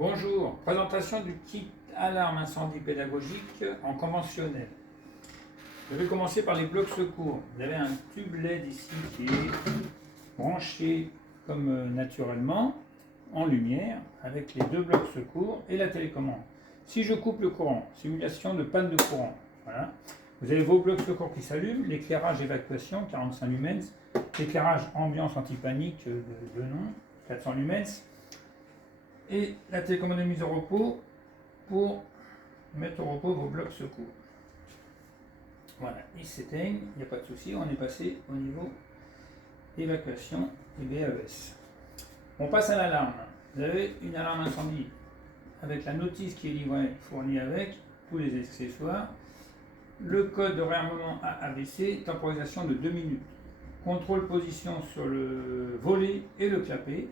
Bonjour, présentation du kit alarme incendie pédagogique en conventionnel. Je vais commencer par les blocs secours. Vous avez un tube LED ici qui est branché comme naturellement en lumière avec les deux blocs secours et la télécommande. Si je coupe le courant, simulation de panne de courant. Voilà. Vous avez vos blocs secours qui s'allument, l'éclairage évacuation 45 lumens, l'éclairage ambiance anti-panique de nom 400 lumens. Et la télécommande de mise au repos pour mettre au repos vos blocs secours. Voilà, ils s'éteignent, il n'y a pas de souci, on est passé au niveau évacuation et BAES. On passe à l'alarme. Vous avez une alarme incendie avec la notice qui est livrée, fournie avec tous les accessoires, le code de réarmement AAVC, temporisation de 2 minutes, contrôle position sur le volet et le clapet.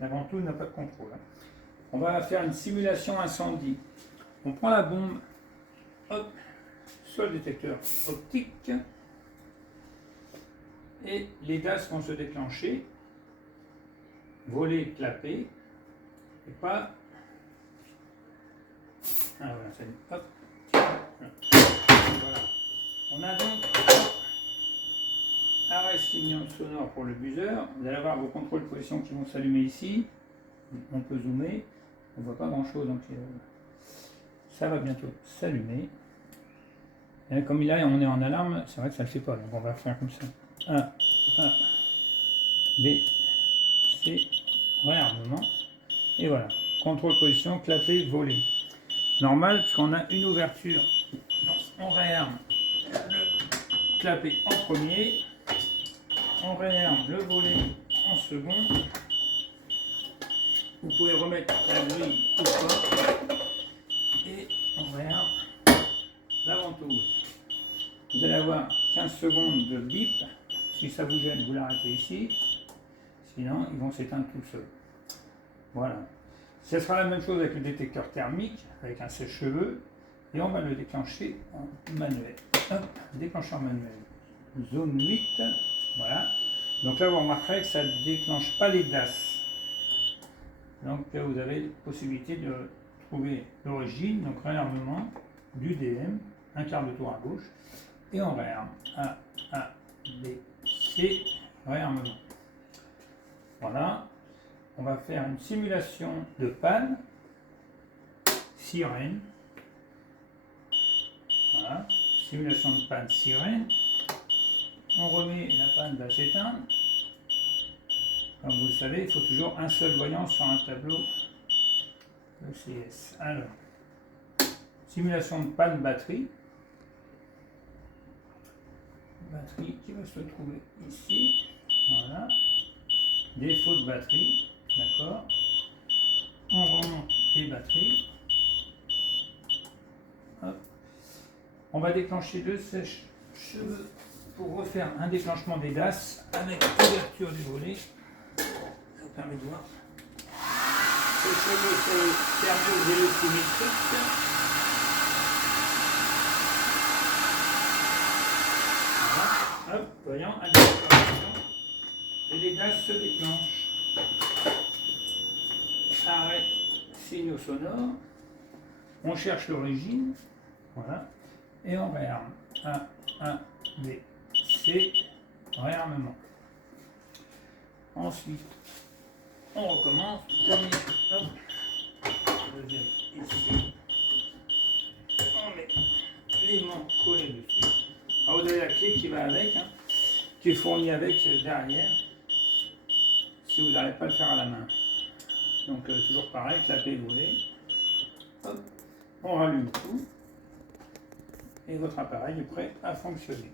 Avant tout, il n'a pas de contrôle. On va faire une simulation incendie. On prend la bombe, hop, sur le détecteur optique, et les DAS vont se déclencher, volet, clapet, et pas. Ah voilà, ça dit, hop, voilà. On a donc arrêt signal sonore pour le buzzer. Vous allez avoir vos contrôles de position qui vont s'allumer ici. On peut zoomer. On ne voit pas grand chose, donc ça va bientôt s'allumer. Et comme là on est en alarme, c'est vrai que ça ne le fait pas, donc on va faire comme ça. A, B, C, réarmement. Et voilà. Contrôle position, clapet, volet. Normal, puisqu'on a une ouverture. Donc, on réarme le clapet en premier. On réarme le volet en second. Vous pouvez remettre la grille ou pas. Et on réarme la ventouse. Vous allez avoir 15 secondes de bip. Si ça vous gêne, vous l'arrêtez ici. Sinon, ils vont s'éteindre tout seuls. Voilà. Ce sera la même chose avec le détecteur thermique, avec un sèche-cheveux. Et on va le déclencher en manuel. Hop, déclencheur manuel. Zone 8. Voilà. Donc là, vous remarquerez que ça ne déclenche pas les DAS. Donc vous avez la possibilité de trouver l'origine, donc réarmement du DM, un quart de tour à gauche, et on réarme A, B, C, réarmement. Voilà, on va faire une simulation de panne, sirène, voilà, simulation de panne, sirène, on remet, la panne va s'éteindre. Comme vous le savez, il faut toujours un seul voyant sur un tableau ECS. Alors, simulation de panne batterie. Batterie qui va se trouver ici. Voilà. Défaut de batterie. D'accord. On remonte les batteries. Hop. On va déclencher deux sèche-cheveux pour refaire un déclenchement des DAS avec ouverture du volet. Ça permet de voir. Le cheveu sur le cerveau vélo-symétrique. Voilà. Hop, voyant, et les DAS se déclenchent. Arrêt, signaux sonores. On cherche l'origine. Voilà. Et on réarme. A, B, C, réarmement. Ensuite, on recommence. Premier, hop. Deuxième, ici. On met l'aimant collé dessus. Alors vous avez la clé qui va avec, hein, qui est fournie avec derrière, si vous n'arrivez pas à le faire à la main. Donc toujours pareil, clapet volet. Hop. On rallume tout. Et votre appareil est prêt à fonctionner.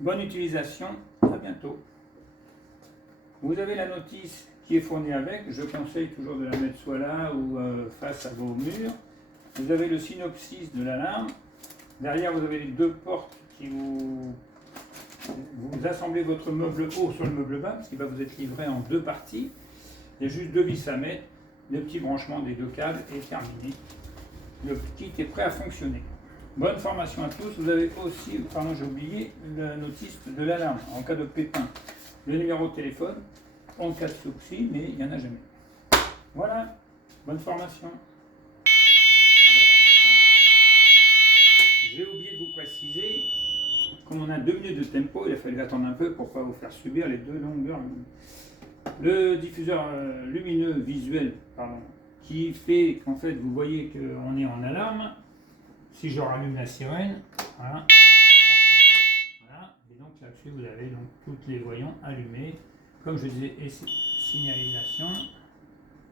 Bonne utilisation, à bientôt. Vous avez la notice qui est fournie avec, je conseille toujours de la mettre soit là ou face à vos murs. Vous avez le synopsis de l'alarme. Derrière, vous avez les deux portes qui vous assemblez votre meuble haut sur le meuble bas, parce qu'il va vous être livré en deux parties. Il y a juste deux vis à mettre, le petit branchement des deux câbles est terminé. Le kit est prêt à fonctionner. Bonne formation à tous. Vous avez aussi, pardon, j'ai oublié, la notice de l'alarme en cas de pépin. Le numéro de téléphone, en cas de souci, mais il n'y en a jamais. Voilà. Bonne formation. Alors, j'ai oublié de vous préciser, comme on a 2 minutes de tempo, il a fallu attendre un peu pour ne pas vous faire subir les 2 longueurs. Le diffuseur lumineux visuel, pardon, qui fait qu'en fait vous voyez qu'on est en alarme. Si je rallume la sirène, voilà, voilà, et donc là-dessus vous avez donc toutes les voyants allumés, comme je disais, et signalisation.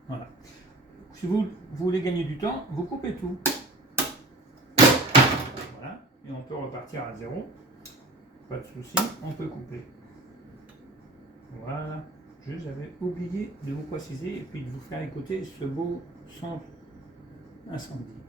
Voilà. Si vous voulez gagner du temps, vous coupez tout. Voilà, et on peut repartir à 0. Pas de souci, on peut couper. Voilà. J'avais oublié de vous préciser et puis de vous faire écouter ce beau son incendie.